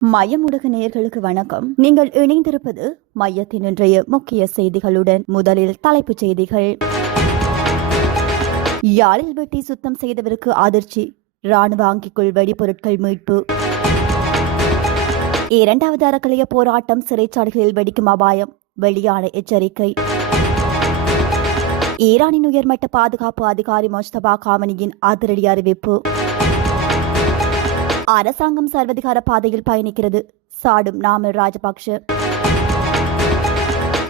மையம் ஊடக நேயர்களுக்கு வணக்கம். நீங்கள் இணைந்திருப்பது மையத்தின் இன்றைய முக்கிய செய்திகளுடன். முதலில் தலைப்புச் செய்திகள். யாழில் வெட்டி சுத்தம் செய்தவருக்கு அதிர்ச்சி, ராணுவ அங்கிக்குள் வெடிபொருட்கள் மீட்பு. இரண்டாவது அறக்கலைய போராட்டம், சிறைச்சாலைகளில் வெடிக்கும் அபாயம், வெளியான எச்சரிக்கை. ஈரானின் உயர்மட்ட பாதுகாப்பு அதிகாரி மொஜ்தபா காமனியின் அதிரடி அறிவிப்பு. அரசாங்கம் சர்வதிகார பாதையில் பயணிக்கிறது, சாடும் நாமல் ராஜபக்ஷ.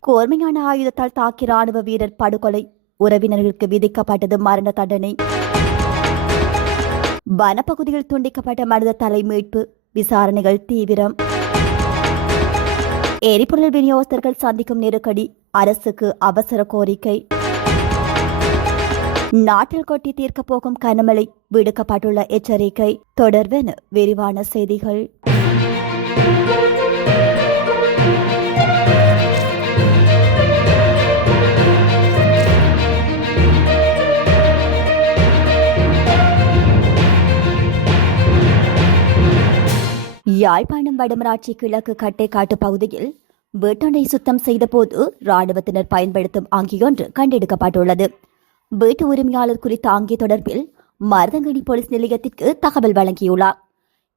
கூர்மையான ஆயுதத்தால் தாக்கி ராணுவ வீரர் படுகொலை, உறவினர்களுக்கு விதிக்கப்பட்டது மரண தண்டனை. வனப்பகுதியில் துண்டிக்கப்பட்ட மனித தலை மீட்பு, விசாரணைகள் தீவிரம். எரிபொருள் விநியோகஸ்தர்கள் சந்திக்கும் நெருக்கடி, அரசுக்கு அவசர கோரிக்கை. நாட்டில் கொட்டி தீர்க்கப் போகும் கனமழை, விடுக்கப்பட்டுள்ள எச்சரிக்கை. தொடர்பென விரிவான செய்திகள். யாழ்ப்பாணம் வடமராட்சி கிழக்கு கட்டைக்காட்டு பகுதியில் வீட்டொன்றை சுத்தம் செய்தபோது ராணுவத்தினர் பயன்படுத்தும் அங்கியொன்று கண்டெடுக்கப்பட்டுள்ளது. வீட்டு உரிமையாளர் குறித்த அங்கி தொடர்பில் மருதங்கணி போலீஸ் நிலையத்திற்கு தகவல் வழங்கியுள்ளார்.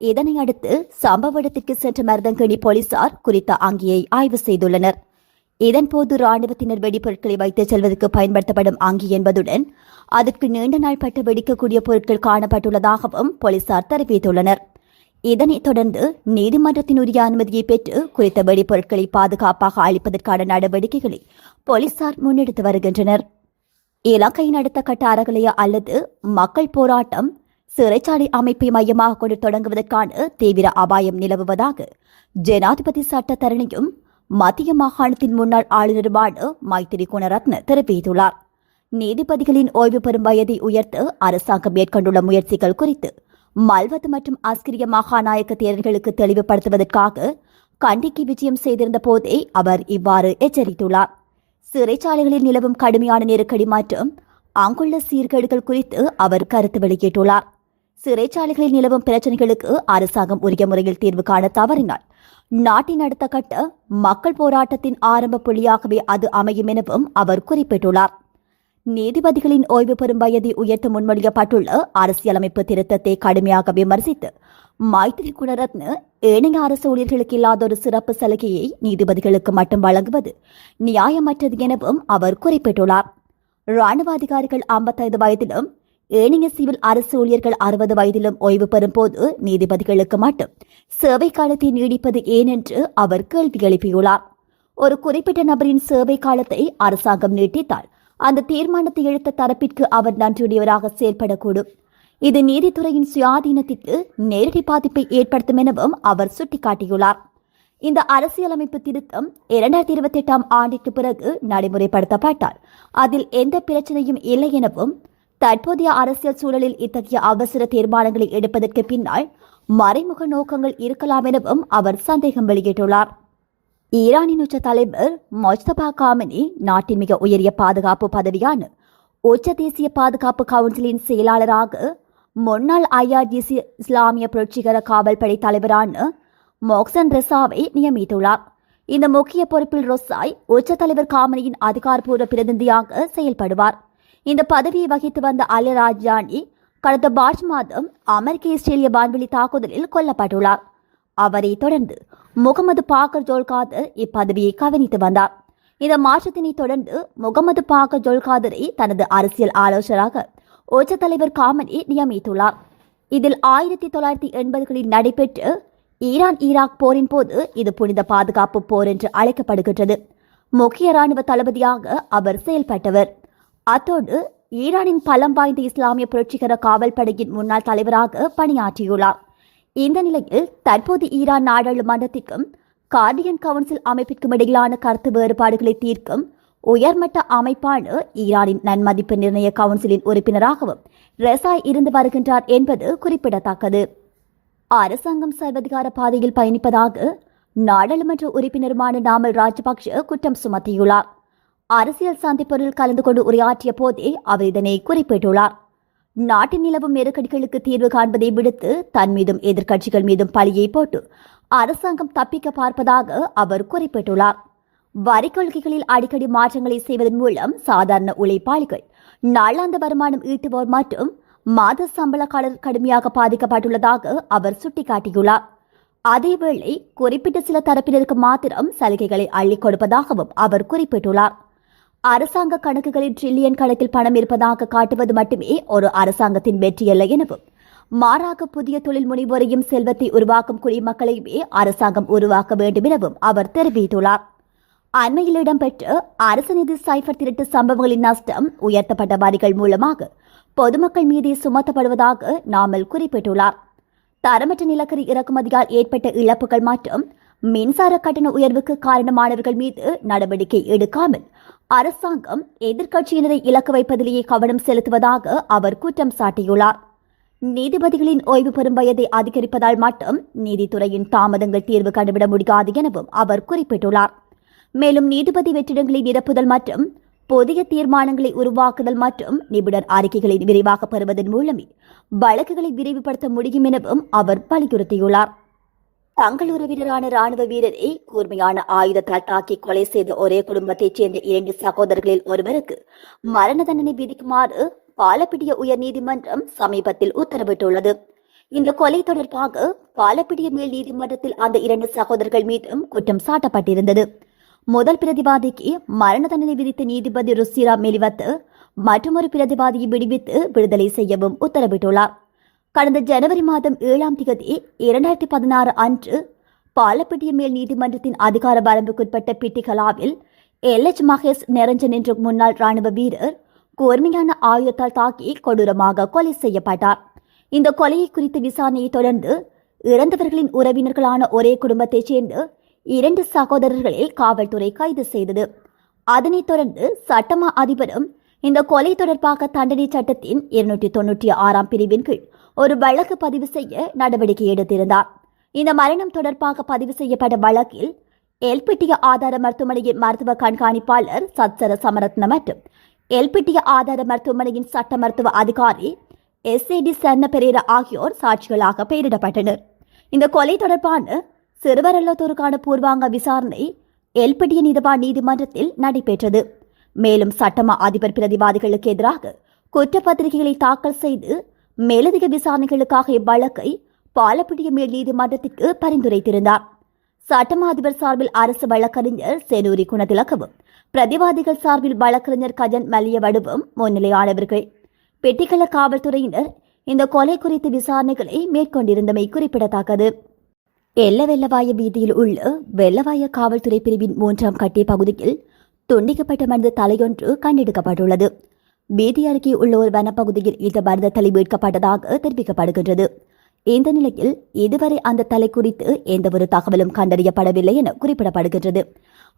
இதனை அடுத்து சம்பவ இடத்திற்கு சென்ற மருதங்கணி போலீசார் குறித்த அங்கியை ஆய்வு செய்துள்ளனர். இதன்போது ராணுவத்தினர் வெடிப்பொருட்களை வைத்துச் செல்வதற்கு பயன்படுத்தப்படும் அங்கி என்பதுடன் அதற்கு நீண்ட நாள் பட்டு வெடிக்கக்கூடிய பொருட்கள் காணப்பட்டுள்ளதாகவும் போலீசார் தெரிவித்துள்ளனர். இதனைத் தொடர்ந்து நீதிமன்றத்தின் உரிய அனுமதியை பெற்று குறித்த வெடிப்பொருட்களை பாதுகாப்பாக அளிப்பதற்கான நடவடிக்கைகளை போலீசார் முன்னெடுத்து வருகின்றனர். இலங்கையின் அடுத்த கட்ட அறகலைய அல்லது மக்கள் போராட்டம், சிறைச்சாலை அமைப்பை மையமாக கொண்டு தொடங்குவதற்கான தீவிர அபாயம் நிலவுவதாக ஜனாதிபதி சட்டத்தரணியும் மத்திய மாகாணத்தின் முன்னாள் ஆளுநருமான மைத்திரி குணரத்ன தெரிவித்துள்ளார். நீதிபதிகளின் ஓய்வு பெறும் வயதை உயர்த்த அரசாங்கம் மேற்கொண்டுள்ள முயற்சிகள் குறித்து மல்வத்து மற்றும் அஸ்கிரிய மகாநாயக்க தேர்தல்களுக்கு தெளிவுபடுத்துவதற்காக கண்டிக்கு விஜயம் செய்திருந்த போதே அவர் இவ்வாறு எச்சரித்துள்ளார். சிறைச்சாலைகளில் நிலவும் கடுமையான நெருக்கடி மற்றும் அங்குள்ள சீர்கேடுகள் குறித்து அவர் கருத்து வெளியிட்டுள்ளார். சிறைச்சாலைகளில் நிலவும் பிரச்சினைகளுக்கு அரசாங்கம் உரிய முறையில் தீர்வு காண தவறினால் நாட்டின் அடுத்த கட்ட மக்கள் போராட்டத்தின் ஆரம்ப புள்ளியாகவே அது அமையும் எனவும் அவர் குறிப்பிட்டுள்ளார். நீதிபதிகளின் ஓய்வு பெறும் வயதை உயர்த்த முன்மொழியப்பட்டுள்ள அரசியலமைப்பு திருத்தத்தை கடுமையாக விமர்சித்து மைத்திரி குணரத்ன ஏனைய அரசு ஊழியர்களுக்கு இல்லாத ஒரு சிறப்பு சலுகையை நீதிபதிகளுக்கு மட்டும் வழங்குவது நியாயமற்றது எனவும் அவர் குறிப்பிட்டுள்ளார். ராணுவ அதிகாரிகள் 55 வயதிலும் ஏனைய சிவில் அரசு ஊழியர்கள் 60 வயதிலும் ஓய்வு பெறும் போது நீதிபதிகளுக்கு மட்டும் சேவை காலத்தை நீடிப்பது ஏன் என்று அவர் கேள்வி எழுப்பியுள்ளார். ஒரு குறிப்பிட்ட நபரின் சேவை காலத்தை அரசாங்கம் நீட்டித்தால் அந்த தீர்மானத்தை எடுத்த தரப்பிற்கு அவர் நன்றியுடையவராக செயல்படக்கூடும். இது நீதித்துறையின் சுயாதீனத்திற்கு நேரடி பாதிப்பை ஏற்படுத்தும் எனவும் அவர் சுட்டிக்காட்டியுள்ளார். இந்த அரசியலமைப்பு திருத்தம் 2028 ஆண்டிற்கு பிறகு நடைமுறைப்படுத்தப்பட்டால் அதில் எந்த பிரச்சனையும் இல்லை எனவும் தற்போதைய அரசியல் சூழலில் இத்தகைய அவசர தீர்மானங்களை எடுப்பதற்கு பின்னால் மறைமுக நோக்கங்கள் இருக்கலாம் எனவும் அவர் சந்தேகம் வெளியிட்டுள்ளார். ஈரானின் உச்ச தலைவர் மொஜ்தபா காமனி நாட்டின் மிக உயரிய பாதுகாப்பு பதவியான உச்ச தேசிய பாதுகாப்பு கவுன்சிலின் செயலாளராக முன்னாள் IRGC இஸ்லாமிய புரட்சிகர காவல் படை தலைவரான மொக்சன் ரெசாவை நியமித்துள்ளார். இந்த முக்கிய பொறுப்பில் ரொசாய் உச்ச தலைவர் காமனியின் அதிகாரப்பூர்வ பிரதிநிதியாக செயல்படுவார். இந்த பதவியை வகித்து வந்த அலி ராஜானி கடந்த மார்ச் மாதம் அமெரிக்க இஸ்ரேலிய வான்வெளி தாக்குதலில் கொல்லப்பட்டுள்ளார். அவரை தொடர்ந்து முகமது பாக்கர் ஜோல்காதர் இப்பதவியை கவனித்து வந்தார். இந்த மாற்றத்தினை தொடர்ந்து முகமது பாக்கர் ஜோல்காதரை தனது அரசியல் ஆலோசகராக உச்ச தலைவர் காமனி நியமித்துள்ளார். இதில் 1980களில் நடைபெற்ற ஈரான் ஈராக் போரின் போது இது புனித பாதுகாப்பு போர் என்று அழைக்கப்படுகின்றது. முக்கிய ராணுவ தளபதியாக அவர் செயல்பட்டவர். அத்தோடு ஈரானின் பலம் வாய்ந்த இஸ்லாமிய புரட்சிகர காவல் படையின் முன்னாள் தலைவராக பணியாற்றியுள்ளார். இந்த நிலையில் தற்போது ஈரான் நாடாளுமன்றத்திற்கும் கார்டியன் கவுன்சில் அமைப்பிற்கும் இடையிலான கருத்து வேறுபாடுகளை தீர்க்கும் உயர்மட்ட அமைப்பான ஈரானின் நன்மதிப்பு நிர்ணய கவுன்சிலின் உறுப்பினராகவும் ரெசாய் இருந்து வருகின்றார் என்பது குறிப்பிடத்தக்கது. அரசாங்கம் சர்வதிகார பாதையில் பயணிப்பதாக நாடாளுமன்ற உறுப்பினருமான நாமல் ராஜபக்ஷ குற்றம் சுமத்தியுள்ளார். அரசியல் சந்திப்பொருள் கலந்து கொண்டு உரையாற்றிய போதே அவர் இதனை குறிப்பிட்டுள்ளார். நாட்டின் நிலவும் நெருக்கடிகளுக்கு தீர்வு காண்பதை விடுத்து தன் மீதும் எதிர்க்கட்சிகள் மீதும் பழியை போட்டு அரசாங்கம் தப்பிக்க பார்ப்பதாக அவர் குறிப்பிட்டுள்ளார். வரி கொள்கைகளில் அடிக்கடி மாற்றங்களை செய்வதன் மூலம் சாதாரண உழைப்பாளிகள், நாளாந்த வருமானம் ஈட்டுவோர் மற்றும் மாத சம்பளக்காரர் கடுமையாக பாதிக்கப்பட்டுள்ளதாக அவர் சுட்டிக்காட்டியுள்ளார். அதேவேளை குறிப்பிட்ட சில தரப்பினருக்கு மாத்திரம் சலுகைகளை அள்ளிக் கொடுப்பதாகவும் அவர் குறிப்பிட்டுள்ளார். அரசாங்க கணக்குகளில் டிரில்லியன் கணக்கில் பணம் இருப்பதாக காட்டுவது மட்டுமே ஒரு அரசாங்கத்தின் வெற்றியல்ல எனவும், மாறாக புதிய தொழில் முனைவோரையும் செல்வத்தை உருவாக்கும் குடிமக்களையுமே அரசாங்கம் உருவாக்க வேண்டும் எனவும் அவர் தெரிவித்துள்ளார். அண்மையில் இடம்பெற்ற அரசு நிதி சைபர் திருட்டு சம்பவங்களின் நஷ்டம் உயர்த்தப்பட்ட வரிகள் மூலமாக பொதுமக்கள் மீதே சுமத்தப்படுவதாக நாமல் குறிப்பிட்டுள்ளார். தரமற்ற நிலக்கரி இறக்குமதியால் ஏற்பட்ட இழப்புகள் மற்றும் மின்சார கட்டண உயர்வுக்கு காரணமானவர்கள் மீது நடவடிக்கை எடுக்காமல் அரசாங்கம் எதிர்க்கட்சியினரை இலக்கு வைப்பதிலேயே கவனம் செலுத்துவதாக அவர் குற்றம் சாட்டியுள்ளார். நீதிபதிகளின் ஓய்வு பெறும் வயதை அதிகரிப்பதால் மட்டும் நீதித்துறையின் தாமதங்கள் தீர்வு கண்டுவிட முடியாது எனவும் அவர் குறிப்பிட்டுள்ளார். மேலும் நீதிபதி வெற்றிடங்களை நிரப்புதல் மற்றும் புதிய தீர்மானங்களை உருவாக்குதல் மற்றும் நிபுணர் அறிக்கைகளை விரைவாக பெறுவதன் மூலமே வழக்குகளை விரைவுபடுத்த முடியும் எனவும் அவர் வலியுறுத்தியுள்ளார். தங்கள் உறவினரான ராணுவ வீரரை கூர்மையான ஆயுதத்தால் தாக்கி கொலை செய்த ஒரே குடும்பத்தைச் சேர்ந்த 2 சகோதரர்களில் ஒருவருக்கு மரண தண்டனை விதிக்குமாறு பாலப்பிட்டிய உயர் நீதிமன்றம் சமீபத்தில் உத்தரவிட்டுள்ளது. இந்த கொலை தொடர்பாக பாலப்பிட்டிய மேல் நீதிமன்றத்தில் அந்த 2 சகோதரர்கள் மீதும் குற்றம் சாட்டப்பட்டிருந்தது. முதல் பிரதிவாதிக்கு மரண தண்டனை விதித்த நீதிபதி ருசிரா மெலிவத்து மற்றொரு பிரதிவாதியை விடுவித்து விடுதலை செய்யவும் உத்தரவிட்டுள்ளார். கடந்த ஜனவரி மாதம் 7ஆம் தேதி 2016 அன்று பாலப்பிட்டிய மேல் நீதிமன்றத்தின் அதிகார வரம்புக்குட்பட்ட பிட்டிகலாவில் LH மகேஷ் நிரஞ்சன் என்ற முன்னாள் ராணுவ வீரர் கூர்மையான ஆயுதத்தால் தாக்கி கொடூரமாக கொலை செய்யப்பட்டார். இந்த கொலையை குறித்த விசாரணையை தொடர்ந்து இறந்தவர்களின் உறவினர்களான ஒரே குடும்பத்தைச் சேர்ந்து 2 சகோதரர்களை காவல்துறை கைது செய்தது. அதனைத் தொடர்ந்து சட்டமா அதிபரும் இந்த கொலை தொடர்பாக தண்டனை சட்டத்தின் 296ஆம் பிரிவின் கீழ் ஒரு வழக்கு பதிவு செய்ய நடவடிக்கை எடுத்திருந்தார். இந்த மரணம் தொடர்பாக பதிவு செய்யப்பட்ட வழக்கில் எல்பிட்டிய ஆதார மருத்துவமனையின் மருத்துவ கண்காணிப்பாளர் சத்சர சமரத்ன மற்றும் எல்பிட்டிய ஆதார மருத்துவமனையின் சட்ட மருத்துவ அதிகாரி SAD சன்ன பெரேரா ஆகியோர் சாட்சிகளாக பெயரிடப்பட்டனர். இந்த கொலை தொடர்பான சிறுவரல்லத்தோருக்கான பூர்வாங்க விசாரணை எல்பிட்டிய நீதவான் நீதிமன்றத்தில் நடைபெற்றது. மேலும் சட்டமா அதிபர் பிரதிவாதிகளுக்கு எதிராக குற்றப்பத்திரிகைகளை தாக்கல் செய்து மேலதிக விசாரணைகளுக்காக இவ்வழக்கை பாலப்பிட்டிய மேல் நீதிமன்றத்திற்கு பரிந்துரைத்திருந்தார். சட்டமா அதிபர் சார்பில் அரசு வழக்கறிஞர் செனூரி குணதிலக்கவும் பிரதிவாதிகள் சார்பில் வழக்கறிஞர் கஜன் மல்லியவடுவும் முன்னிலையானவர்கள். பெட்டிகள காவல்துறையினர் இந்த கொலை குறித்த விசாரணைகளை மேற்கொண்டிருந்தமை குறிப்பிடத்தக்கது. எல்லவெல்லவாய வீதியில் உள்ள வெள்ளவாய காவல்துறை பிரிவின் 3ஆம் கட்டிய பகுதியில் துண்டிக்கப்பட்ட மனித தலையொன்று கண்டெடுக்கப்பட்டுள்ளது. வீதி அருகே உள்ள ஒரு வனப்பகுதியில் இந்த மனித தலை மீட்கப்பட்டதாக தெரிவிக்கப்படுகின்றது. இந்த நிலையில் இதுவரை அந்த தலை குறித்து எந்தவொரு தகவலும் கண்டறியப்படவில்லை என குறிப்பிடப்படுகின்றது.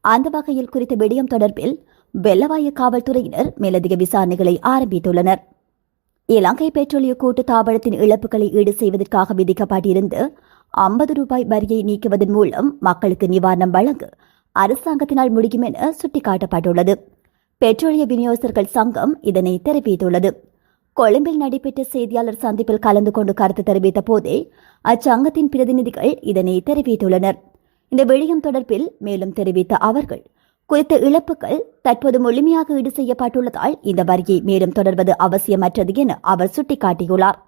அந்த வகையில் குறித்த விடயம் தொடர்பில் வெள்ளவாய காவல்துறையினர் மேலதிக விசாரணைகளை ஆரம்பித்துள்ளனர். இலங்கை பெட்ரோலிய கூட்டு தாபனத்தின் இழப்புகளை ஈடு செய்வதற்காக விதிக்கப்பட்டிருந்த 50 ரூபாய் வரியை நீக்குவதன் மூலம் மக்களுக்கு நிவாரணம் வழங்க அரசாங்கத்தினால் முடியும் என சுட்டிக்காட்டப்பட்டுள்ளது. பெட்ரோலிய விநியோகஸ்தர்கள் சங்கம் இதனை தெரிவித்துள்ளது. கொழும்பில் நடைபெற்ற செய்தியாளர் சந்திப்பில் கலந்து கொண்டு கருத்து தெரிவித்த போதே அச்சங்கத்தின் பிரதிநிதிகள் இதனை தெரிவித்துள்ளனர். இந்த விடயம் தொடர்பில் மேலும் தெரிவித்த அவர்கள், குறித்த இழப்புகள் தற்போது முழுமையாக ஈடு செய்யப்பட்டுள்ளதால் இந்த வரியை மேலும் தொடர்வது அவசியமற்றது என அவர் சுட்டிக்காட்டியுள்ளார்.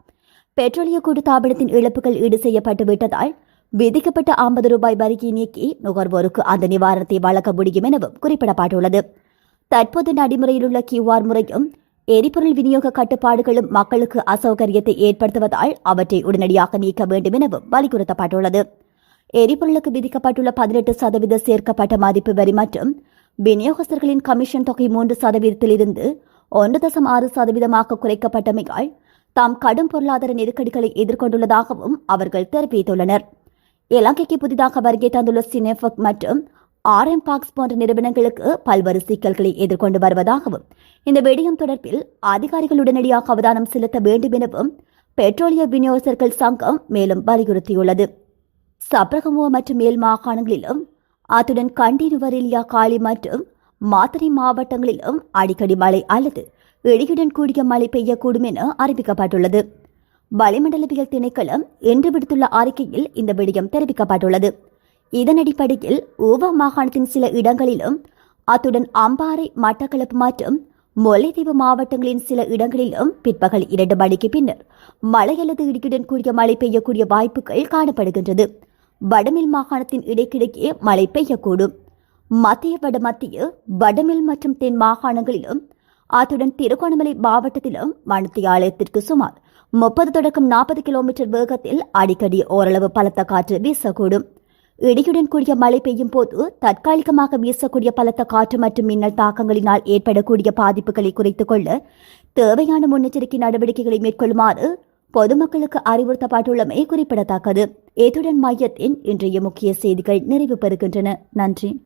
பெட்ரோலிய கூட்டு தாபனத்தின் இழப்புகள் ஈடு செய்யப்பட்டு விட்டதால் விதிக்கப்பட்ட 50 ரூபாய் வரியை நீக்கி நுகர்வோருக்கு அந்த நிவாரணத்தை வழங்க முடியும் எனவும் குறிப்பிடப்பட்டுள்ளது. தற்போது நடைமுறையில் உள்ள QR முறையும் எரிபொருள் விநியோக கட்டுப்பாடுகளும் மக்களுக்கு அசௌகரியத்தை ஏற்படுத்துவதால் அவற்றை உடனடியாக நீக்க வேண்டும் எனவும் வலியுறுத்தப்பட்டுள்ளது. எரிபொருளுக்கு விதிக்கப்பட்டுள்ள 18% சேர்க்கப்பட்ட மதிப்பு வரி மற்றும் விநியோகஸ்தர்களின் கமிஷன் தொகை 3%இலிருந்து 1.6% குறைக்கப்பட்டமையால் தாம் கடும் பொருளாதார நெருக்கடிகளை எதிர்கொண்டுள்ளதாகவும் அவர்கள் தெரிவித்துள்ளனர். இலங்கைக்கு புதிதாக வருகை தந்துள்ள சினெஃபக் மற்றும் RM பாக்ஸ் போன்ற நிறுவனங்களுக்கு பல்வேறு சிக்கல்களை எதிர்கொண்டு வருவதாகவும் இந்த விடயம் தொடர்பில் அதிகாரிகள் உடனடியாக அவதானம் செலுத்த வேண்டும் எனவும் பெட்ரோலிய விநியோகஸ்தர்கள் சங்கம் மேலும் வலியுறுத்தியுள்ளது. சப்ரகமுவ மற்றும் மேல் மாகாணங்களிலும் அத்துடன் கண்டி நுவரெலியா காலி மற்றும் மாத்தறை மாவட்டங்களிலும் அடிக்கடி மழை அல்லது இடியுடன் கூடிய மழை பெய்யக்கூடும் என அறிவிக்கப்பட்டுள்ளது. வளிமண்டலவியல் திணைக்களம் இன்று விடுத்துள்ள அறிக்கையில் இந்த விடயம் தெரிவிக்கப்பட்டுள்ளது. இதன் அடிப்படையில் ஊவா மாகாணத்தின் சில இடங்களிலும் அத்துடன் அம்பாறை, மட்டக்களப்பு மற்றும் முல்லைத்தீவு மாவட்டங்களின் சில இடங்களிலும் பிற்பகல் 2 மணிக்கு பின்னர் மழை அல்லது இடியுடன் கூடிய மழை பெய்யக்கூடிய வாய்ப்புகள் காணப்படுகின்றது. வடமேல் மாகாணத்தின் இடைக்கிடையே மழை பெய்யக்கூடும். மத்திய வடமத்திய, வடமேல் மற்றும் தென் மாகாணங்களிலும் அத்துடன் திருகோணமலை மாவட்டத்திலும் மணித்தியாலயத்திற்கு சுமார் 30 தொடக்கம் 40 கிலோமீட்டர் வேகத்தில் அடிக்கடி ஓரளவு பலத்த காற்று வீசக்கூடும். இடியுடன் கூடிய மழை பெய்யும் போது தற்காலிகமாக வீசக்கூடிய பலத்த காற்று மற்றும் மின்னல் தாக்கங்களினால் ஏற்படக்கூடிய பாதிப்புகளை குறைத்துக் கொள்ள தேவையான முன்னெச்சரிக்கை நடவடிக்கைகளை மேற்கொள்ளுமாறு பொதுமக்களுக்கு அறிவுறுத்தப்பட்டுள்ளமை குறிப்பிடத்தக்கது. இத்துடன் மையத்தின் இன்றைய முக்கிய செய்திகள் நிறைவு பெறுகின்றன. நன்றி.